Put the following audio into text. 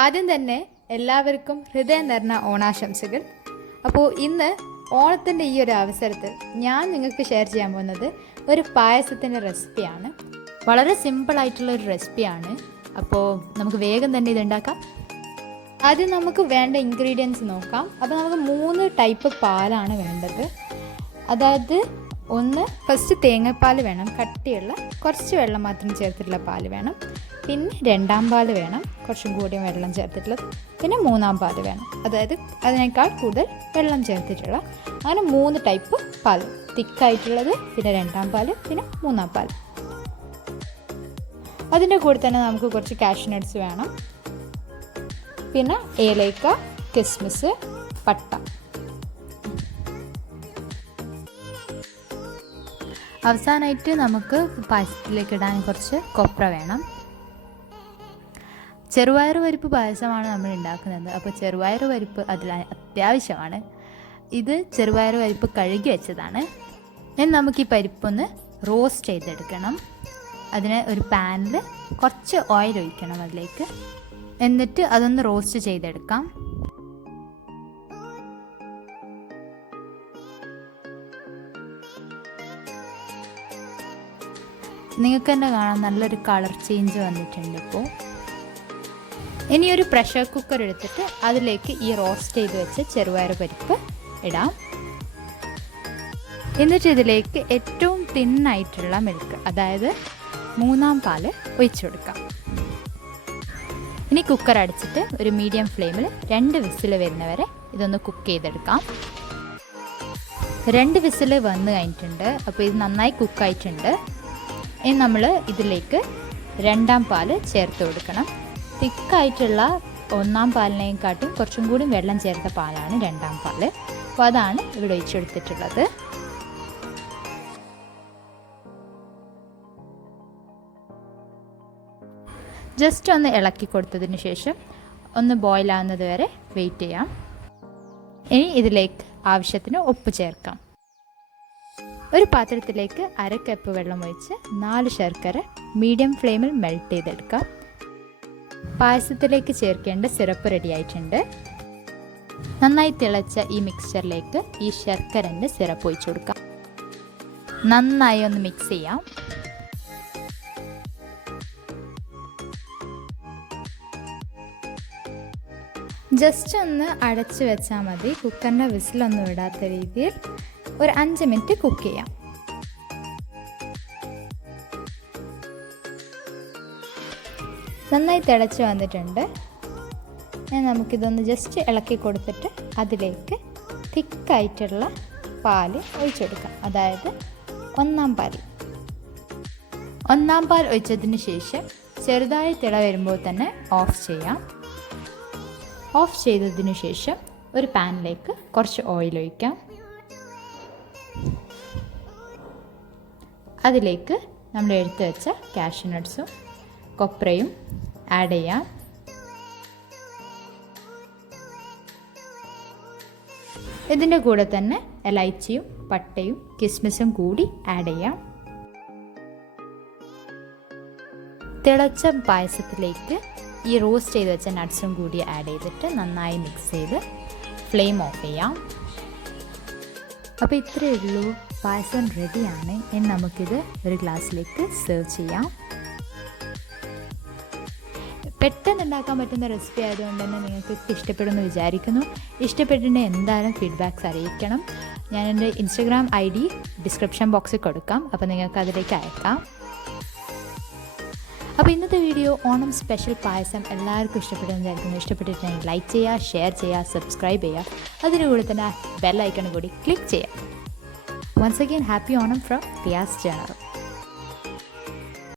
ആദ്യം തന്നെ എല്ലാവർക്കും ഹൃദയം നിറഞ്ഞ ഓണാശംസകൾ. അപ്പോൾ ഇന്ന് ഓണത്തിൻ്റെ ഈ ഒരു അവസരത്തിൽ ഞാൻ നിങ്ങൾക്ക് ഷെയർ ചെയ്യാൻ പോകുന്നത് ഒരു പായസത്തിൻ്റെ റെസിപ്പിയാണ്. വളരെ സിമ്പിളായിട്ടുള്ളൊരു റെസിപ്പിയാണ്. അപ്പോൾ നമുക്ക് വേഗം തന്നെ ഇതുണ്ടാക്കാം. ആദ്യം നമുക്ക് വേണ്ട ഇൻഗ്രീഡിയൻസ് നോക്കാം. അപ്പോൾ നമുക്ക് 3 ടൈപ്പ് പാലാണ് വേണ്ടത്. അതായത് ഒന്ന് ഫസ്റ്റ് തേങ്ങാപ്പാൽ വേണം, കട്ടിയുള്ള കുറച്ച് വെള്ളം മാത്രം ചേർത്തിട്ടുള്ള പാൽ വേണം. പിന്നെ രണ്ടാം പാൽ വേണം, കുറച്ചും കൂടി വെള്ളം ചേർത്തിട്ടുള്ളത്. പിന്നെ മൂന്നാം പാൽ വേണം, അതായത് അതിനേക്കാൾ കൂടുതൽ വെള്ളം ചേർത്തിട്ടുള്ള. അങ്ങനെ 3 ടൈപ്പ് പാൽ, തിക്കായിട്ടുള്ളത്, പിന്നെ രണ്ടാം പാൽ, പിന്നെ മൂന്നാം പാൽ. അതിൻ്റെ കൂടെ തന്നെ നമുക്ക് കുറച്ച് കാഷ്യൂ നട്ട്സ് വേണം, പിന്നെ ഏലക്ക, കിസ്മിസ്, പട്ട. അവസാനമായിട്ട് നമുക്ക് പായസത്തിലേക്ക് ഇടാൻ കുറച്ച് കൊപ്ര വേണം. ചെറുപയർ പരിപ്പ് പായസമാണ് നമ്മൾ ഉണ്ടാക്കുന്നത്. അപ്പോൾ ചെറുപയർ പരിപ്പ് അതിൽ അത്യാവശ്യമാണ്. ഇത് ചെറുപയർ പരിപ്പ് കഴുകി വെച്ചതാണ്. ഇനി നമുക്ക് ഈ പരിപ്പൊന്ന് റോസ്റ്റ് ചെയ്തെടുക്കണം. അതിന് ഒരു പാനിൽ കുറച്ച് ഓയിൽ ഒഴിക്കണം അതിലേക്ക്. എന്നിട്ട് അതൊന്ന് റോസ്റ്റ് ചെയ്തെടുക്കാം. നിങ്ങൾക്ക് തന്നെ കാണാം നല്ലൊരു കളർ ചേഞ്ച് വന്നിട്ടുണ്ട്. ഇപ്പോൾ ഇനി ഒരു പ്രഷർ കുക്കർ എടുത്തിട്ട് അതിലേക്ക് ഈ റോസ്റ്റ് ചെയ്ത് വെച്ച് ചെറുപയർ പരിപ്പ് ഇടാം. എന്നിട്ട് ഇതിലേക്ക് ഏറ്റവും തിന്നായിട്ടുള്ള മിൽക്ക്, അതായത് മൂന്നാം പാൽ ഒഴിച്ചു കൊടുക്കാം. ഇനി കുക്കർ അടച്ചിട്ട് ഒരു മീഡിയം ഫ്ലെയിമിൽ 2 വിസിൽ വരുന്നവരെ ഇതൊന്ന് കുക്ക് ചെയ്തെടുക്കാം. 2 വിസിൽ വന്ന് കഴിഞ്ഞിട്ടുണ്ട്. അപ്പോൾ ഇത് നന്നായി കുക്കായിട്ടുണ്ട്. ഇനി നമ്മൾ ഇതിലേക്ക് രണ്ടാം പാൽ ചേർത്ത് കൊടുക്കണം. തിക്കായിട്ടുള്ള ഒന്നാം പാലിനെക്കാട്ടും കുറച്ചും കൂടി വെള്ളം ചേർത്ത പാലാണ് രണ്ടാം പാൽ. അപ്പോൾ അതാണ് ഇവിടെ ഒഴിച്ചെടുത്തിട്ടുള്ളത്. ജസ്റ്റ് ഒന്ന് ഇളക്കി കൊടുത്തതിന് ശേഷം ഒന്ന് ബോയിൽ ആവുന്നത് വരെ വെയിറ്റ് ചെയ്യാം. ഇനി ഇതിലേക്ക് ആവശ്യത്തിന് ഉപ്പ് ചേർക്കാം. ഒരു പാത്രത്തിലേക്ക് 1/2 കപ്പ് വെള്ളം ഒഴിച്ച് 4 ശർക്കര മീഡിയം ഫ്ലെയിമിൽ മെൽറ്റ് ചെയ്തെടുക്കാം. പായസത്തിലേക്ക് ചേർക്കേണ്ട സിറപ്പ് റെഡി ആയിട്ടുണ്ട്. നന്നായി തിളച്ച ഈ മിക്സ്ചറിലേക്ക് ഈ ശർക്കരൻ്റെ സിറപ്പ് ഒഴിച്ചു കൊടുക്കാം. നന്നായി ഒന്ന് മിക്സ് ചെയ്യാം. ജസ്റ്റ് ഒന്ന് അടച്ചു വെച്ചാൽ മതി. കുക്കറിൻ്റെ വിസിലൊന്നും ഇടാത്ത രീതിയിൽ ഒരു 5 മിനിറ്റ് കുക്ക് ചെയ്യാം. നന്നായി തിളച്ച് വന്നിട്ടുണ്ട്. നമുക്കിതൊന്ന് ജസ്റ്റ് ഇളക്കി കൊടുത്തിട്ട് അതിലേക്ക് തിക്കായിട്ടുള്ള പാൽ ഒഴിച്ചു കൊടുക്കാം. അതായത് ഒന്നാം പാൽ ഒഴിച്ചതിന് ശേഷം ചെറുതായി തിള വരുമ്പോൾ തന്നെ ഓഫ് ചെയ്യാം. ഓഫ് ചെയ്തതിന് ശേഷം ഒരു പാനിലേക്ക് കുറച്ച് ഓയിൽ ഒഴിക്കാം. അതിലേക്ക് നമ്മൾ എടുത്തു വെച്ച കാഷ്യൂ നട്ട്സും കൊപ്രയും ആഡ് ചെയ്യാം. ഇതിൻ്റെ കൂടെ തന്നെ ഇലൈച്ചിയും പട്ടയും കിസ്മിസും കൂടി ആഡ് ചെയ്യാം. തിളച്ച പായസത്തിലേക്ക് ഈ റോസ്റ്റ് ചെയ്ത് വെച്ച നട്ട്സും കൂടി ആഡ് ചെയ്തിട്ട് നന്നായി മിക്സ് ചെയ്ത് ഫ്ലെയിം ഓഫ് ചെയ്യാം. അപ്പോൾ ഇത്രയേ ഉള്ളൂ, പായസം റെഡിയാണ്. ഇനി നമുക്കിത് ഒരു ഗ്ലാസ്സിലേക്ക് സെർവ് ചെയ്യാം. പെട്ടെന്ന് ഉണ്ടാക്കാൻ പറ്റുന്ന റെസിപ്പി ആയതുകൊണ്ട് തന്നെ നിങ്ങൾക്ക് ഇഷ്ടപ്പെടുമെന്ന് വിചാരിക്കുന്നു. ഇഷ്ടപ്പെട്ടിട്ടുണ്ടെങ്കിൽ എന്തായാലും ഫീഡ്ബാക്ക്സ് അറിയിക്കണം. ഞാൻ എൻ്റെ ഇൻസ്റ്റഗ്രാം ID ഡിസ്ക്രിപ്ഷൻ ബോക്സിൽ കൊടുക്കാം. അപ്പോൾ നിങ്ങൾക്ക് അതിലേക്ക് അയക്കാം. അപ്പോൾ ഇന്നത്തെ വീഡിയോ ഓണം സ്പെഷ്യൽ പായസം എല്ലാവർക്കും ഇഷ്ടപ്പെടുമെന്ന് വിചാരിക്കുന്നു. ഇഷ്ടപ്പെട്ടിട്ടുണ്ടെങ്കിൽ ലൈക്ക് ചെയ്യുക, ഷെയർ ചെയ്യുക, സബ്സ്ക്രൈബ് ചെയ്യുക. അതിനുകൂടെ തന്നെ ബെൽ ഐക്കൺ കൂടി ക്ലിക്ക് ചെയ്യുക. Once again, happy Onam from Liyas channel.